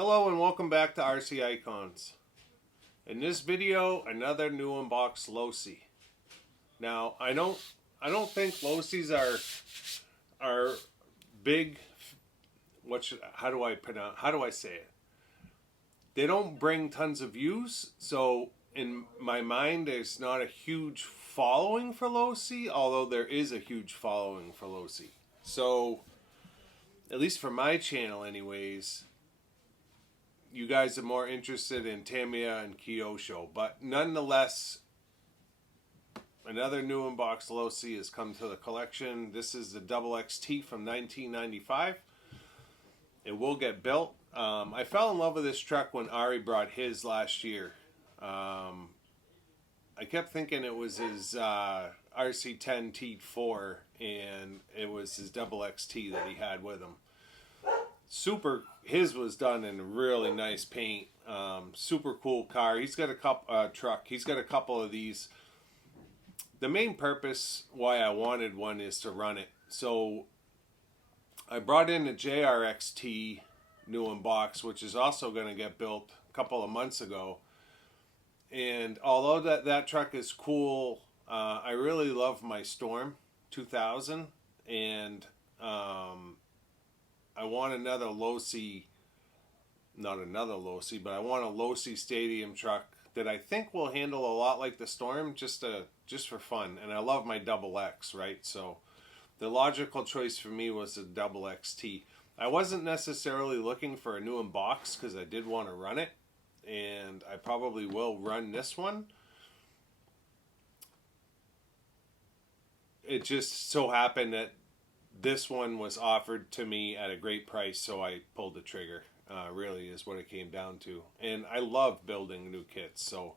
Hello and welcome back to RC Icons. In this video, another new unbox Losi. Now, I don't think Losis are big. How do I say it? They don't bring tons of views, so in my mind, there's not a huge following for Losi, although there is a huge following for Losi. So, at least for my channel, anyways. You guys are more interested in Tamiya and Kyosho, but nonetheless, another new unboxed Losi has come to the collection. This is the XXT from 1995. It will get built. I fell in love with this truck when Ari brought his last year. I kept thinking it was his RC10 T4, and it was his XXT that he had with him. His was done in really nice paint. Super cool car. He's got a truck. He's got a couple of these. The main purpose why I wanted one is to run it. So I brought in the JRXT new unbox, which is also going to get built a couple of months ago. And although that truck is cool, I really love my Storm 2000, and I want another Losi, not another Losi, but I want a Losi Stadium truck that I think will handle a lot like the Storm, just for fun. And I love my XX, right? So the logical choice for me was the XXT. I wasn't necessarily looking for a new unbox because I did want to run it, and I probably will run this one. It just so happened that this one was offered to me at a great price, so I pulled the trigger. Really is what it came down to. And I love building new kits, so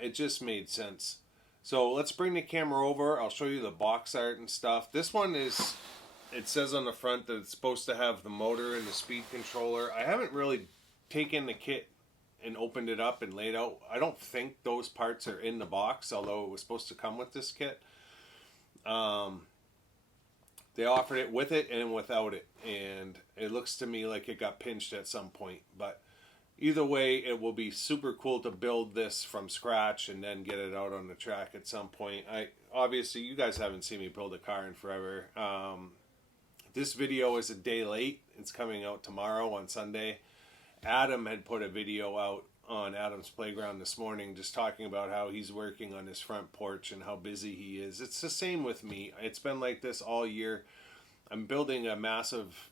it just made sense. So let's bring the camera over. I'll show you the box art and stuff. This one is, it says on the front that it's supposed to have the motor and the speed controller. I haven't really taken the kit and opened it up and laid out. I don't think those parts are in the box, although it was supposed to come with this kit. They offered it with it and without it, and it looks to me like it got pinched at some point. But either way, it will be super cool to build this from scratch and then get it out on the track at some point. Obviously, you guys haven't seen me build a car in forever. This video is a day late. It's coming out tomorrow on Sunday. Adam had put a video out on Adam's Playground this morning just talking about how he's working on his front porch and how busy he is. It's the same with me. It's been like this all year. I'm building a massive,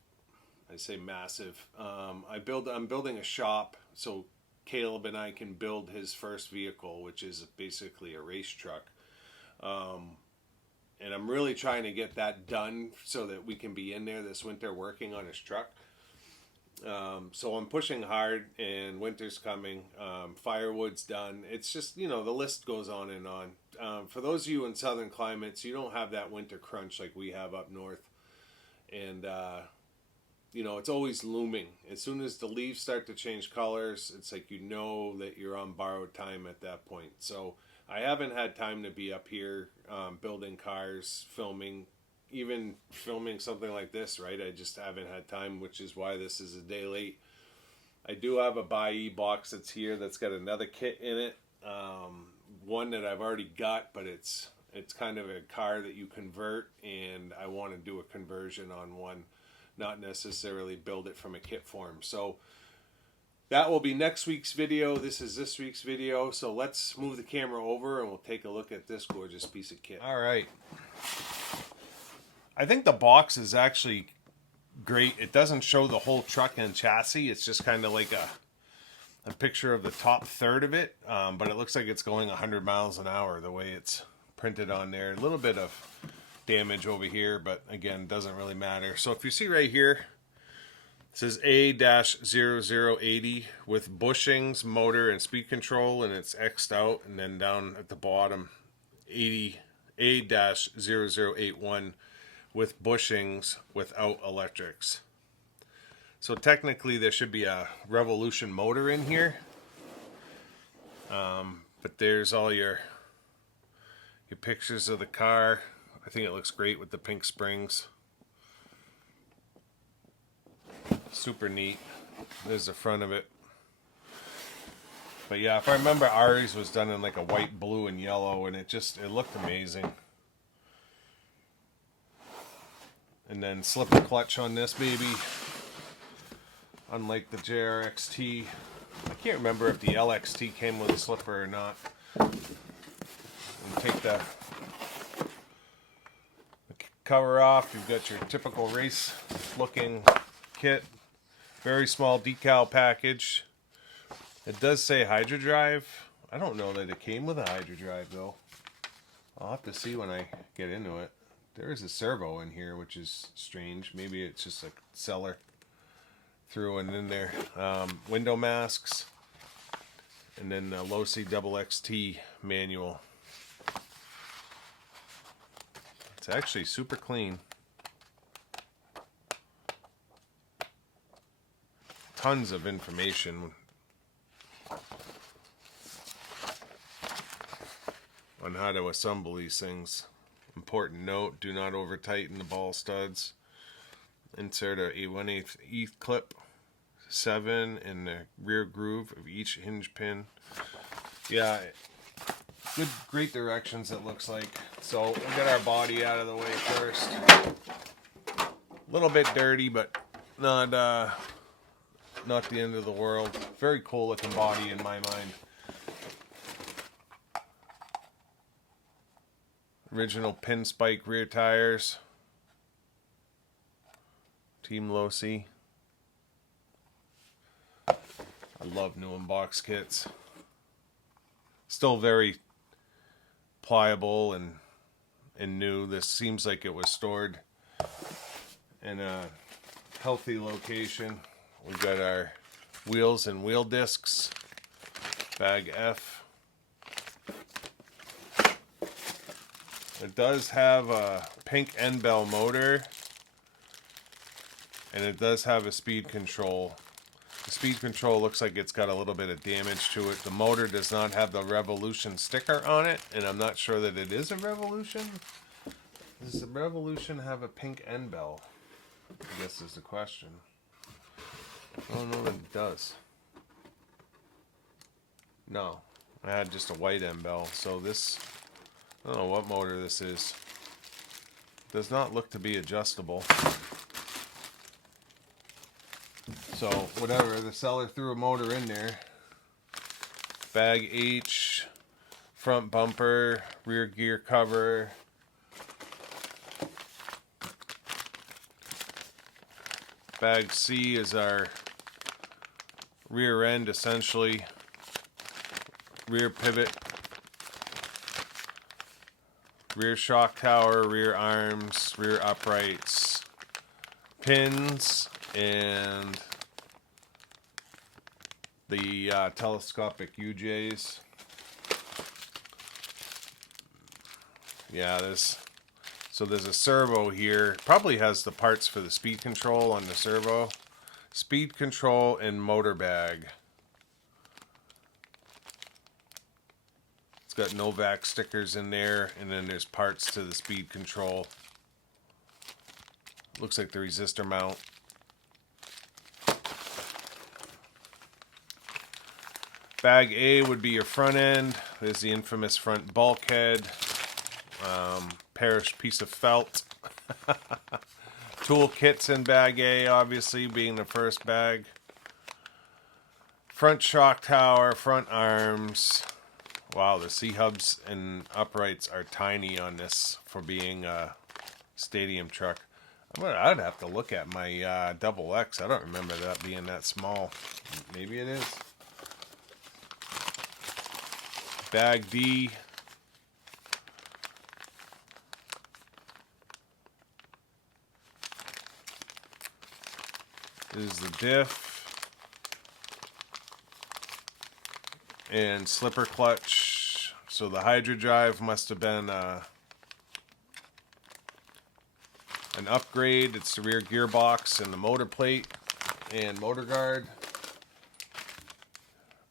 I say massive, I'm building a shop so Caleb and I can build his first vehicle, which is basically a race truck. And I'm really trying to get that done so that we can be in there this winter working on his truck. So I'm pushing hard, and winter's coming. Firewood's done. It's just, the list goes on and on. For those of you in southern climates, you don't have that winter crunch like we have up north. And, it's always looming. As soon as the leaves start to change colors, it's like that you're on borrowed time at that point. So I haven't had time to be up here building cars, filming, even filming something like this, right? I just haven't had time, which is why this is a day late. I do have a buy box that's here that's got another kit in it. One that I've already got, but it's kind of a car that you convert, and I want to do a conversion on one, not necessarily build it from a kit form. So that will be next week's video. This is this week's video. So let's move the camera over and we'll take a look at this gorgeous piece of kit. All right. I think the box is actually great. It doesn't show the whole truck and chassis. It's just kind of like a picture of the top third of it. But it looks like it's going 100 miles an hour the way it's printed on there. A little bit of damage over here, but again, doesn't really matter. So if you see right here, it says A-0080 with bushings, motor, and speed control, and it's X'd out. And then down at the bottom, A-0081 with bushings without electrics. So technically there should be a Revolution motor in here. But there's all your pictures of the car. I think it looks great with the pink springs. Super neat. There's the front of it. But yeah, if I remember, Ari's was done in like a white, blue, and yellow, and it looked amazing. And then slipper clutch on this baby. Unlike the JRXT. I can't remember if the LXT came with a slipper or not. And take the cover off. You've got your typical race looking kit. Very small decal package. It does say Hydro Drive. I don't know that it came with a Hydro Drive though. I'll have to see when I get into it. There is a servo in here, which is strange. Maybe it's just a seller threw it in there. Window masks. And then the Losi XXT manual. It's actually super clean. Tons of information on how to assemble these things. Important note, do not over tighten the ball studs. Insert a 1/8 ETH clip 7 in the rear groove of each hinge pin. Yeah, great directions it looks like. So we'll get our body out of the way first. A little bit dirty, but not the end of the world. Very cool looking body in my mind. Original pin spike rear tires. Team Losi. I love new unbox kits. Still very pliable and new. This seems like it was stored in a healthy location. We've got our wheels and wheel discs. Bag F. It does have a pink end bell motor, and it does have a speed control. The speed control looks like it's got a little bit of damage to it. The motor does not have the Revolution sticker on it, and I'm not sure that it is a Revolution. Does the Revolution have a pink end bell? I guess is the question. I don't know that it does. No, I had just a white end bell, so this... I don't know what motor this is. Does not look to be adjustable. So, whatever, the seller threw a motor in there. Bag H, front bumper, rear gear cover. Bag C is our rear end, essentially. Rear pivot. Rear shock tower, rear arms, rear uprights, pins, and the telescopic UJs. Yeah, there's a servo here. Probably has the parts for the speed control on the servo. Speed control and motor bag. It's got Novak stickers in there, and then there's parts to the speed control. Looks like the resistor mount. Bag A would be your front end. There's the infamous front bulkhead. Perished piece of felt. Tool kits in bag A, obviously, being the first bag. Front shock tower, front arms. Wow, the C-hubs and uprights are tiny on this for being a stadium truck. I'd have to look at my double X. I don't remember that being that small. Maybe it is. Bag D. Is the diff. And slipper clutch. So the Hydro Drive must have been an upgrade. It's the rear gearbox and the motor plate and motor guard.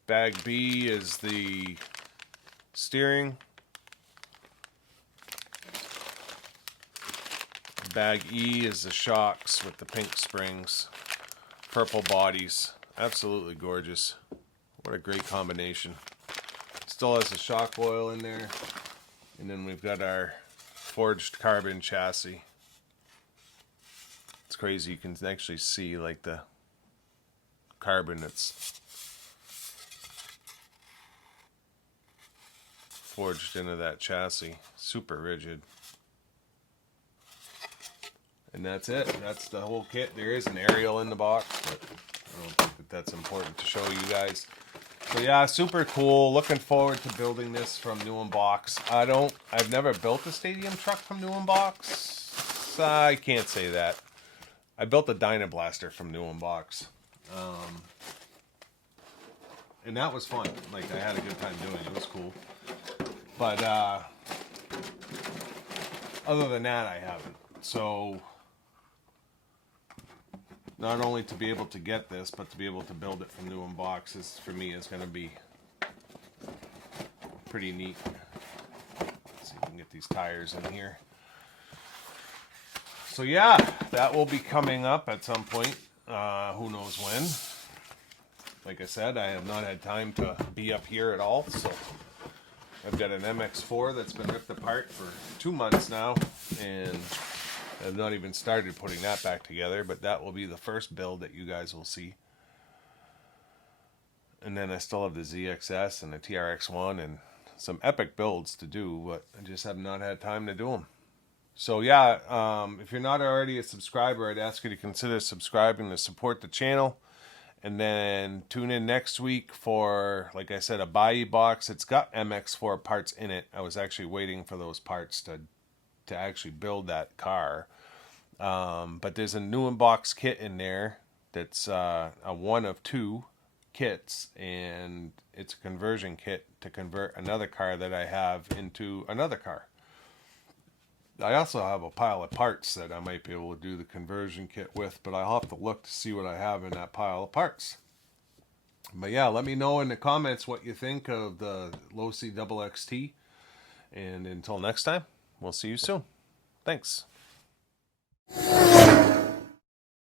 Bag B is the steering. Bag E is the shocks with the pink springs. purple bodies. Absolutely gorgeous. What a great combination. Still has the shock oil in there. And then we've got our forged carbon chassis. It's crazy. You can actually see like the carbon that's forged into that chassis. Super rigid. And that's it. That's the whole kit. There is an aerial in the box, but I don't think that that's important to show you guys. So yeah, super cool. Looking forward to building this from new unbox. I've never built a stadium truck from new unbox. I can't say that. I built a Dynablaster from new unbox. And that was fun. Like, I had a good time doing it. It was cool. But other than that, I haven't. So not only to be able to get this, but to be able to build it from new unbox is, for me, is going to be pretty neat. Let's see if we can get these tires in here. So yeah, that will be coming up at some point. Who knows when. Like I said, I have not had time to be up here at all. So I've got an MX-4 that's been ripped apart for 2 months now. And I've not even started putting that back together. But that will be the first build that you guys will see. And then I still have the ZXS and the TRX-1 and some epic builds to do. But I just have not had time to do them. So yeah, if you're not already a subscriber, I'd ask you to consider subscribing to support the channel. And then tune in next week for, like I said, a buy box. It's got MX-4 parts in it. I was actually waiting for those parts to actually build that car. But there's a new unbox kit in there that's a one of two kits. And it's a conversion kit to convert another car that I have into another car. I also have a pile of parts that I might be able to do the conversion kit with, but I'll have to look to see what I have in that pile of parts. But yeah, let me know in the comments what you think of the Losi XXT. And until next time, we'll see you soon. Thanks.